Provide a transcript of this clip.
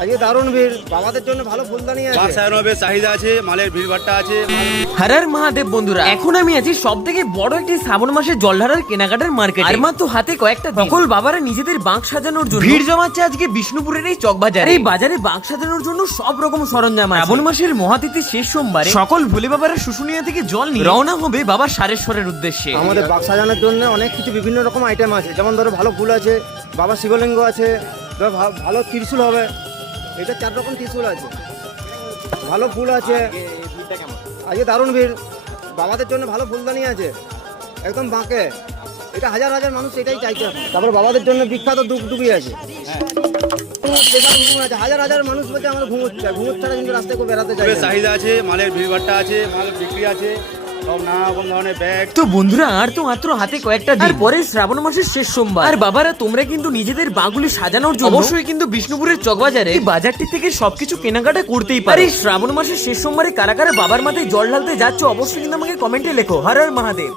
আজকে দারুণ ভিড়, বাবাদের জন্য ভালো ফুলদানি আছে। বাসায়নের চাহিদা আছে, মালের ভিড়ভাট্টা আছে। হর হর মহাদেব বন্ধুরা, এখন আমি আছি সব থেকে বড় একটি শ্রাবণ মাসের জলধারার কেনাকাটার মার্কেট। আর মাত্র হাতে কয়েকটা সকল বাবারা নিজেদের বাঁক সাজানোর জন্য ভিড় জমাচ্ছে আজকে বিষ্ণুপুরের এই চক বাজারে। এই বাজারে বাঁক সাজানোর জন্য সব রকম সরঞ্জাম আছে। শ্রাবণ মাসের মহাতিথির শেষ সোমবারে সকল ভোলে বাবারা শুশুনিয়া থেকে জল নিয়ে রওনা হবে বাবা সারেশ্বরের উদ্দেশ্যে। আমাদের বাক্স সাজানোর জন্য অনেক কিছু বিভিন্ন রকম আইটেম আছে, যেমন ধরো ভালো ফুল আছে, বাবা শিবলিঙ্গ আছে, ধরো ভালো ত্রিশূল হবে, এটা 4 রকম ত্রিশূল আছে, ভালো ফুল আছে। আজকে দারুণ ভিড়, বাবাদের জন্য ভালো ফুলদানি আছে একদম বাঁকে, এটা হাজার হাজার মানুষ এটাই চাইছে। তারপর বাবাদের জন্য বিখ্যাত দুগদুগি আছে, হাজার হাজার মানুষ বলছে আমরা ঘুমোর চাই, ঘুমোর ছাড়া কিন্তু রাস্তায় কেউ বেড়াতে চাই। চাহিদা আছে, মালের ভিড়ভাট্টা আছে, মাল বিক্রি আছে, সব নানা রকম ধরনের ব্যাগ। তো বন্ধুরা, আর তো মাত্র হাতে কয়েকটা দিন পরে শ্রাবণ মাসের শেষ সোমবার। আর বাবারা তোমরা কিন্তু নিজেদের বাগুলি সাজানোর জন্য অবশ্যই কিন্তু বিষ্ণুপুরের চকবাজারে এই বাজারটি থেকে সবকিছু কেনাকাটা করতেই পারে। এই শ্রাবণ মাসের শেষ সোমবারে কারা কারা বাবার মাথায় জল ঢালতে যাচ্ছে অবশ্যই কিন্তু আমাকে কমেন্টে লেখো। হর হর মহাদেব।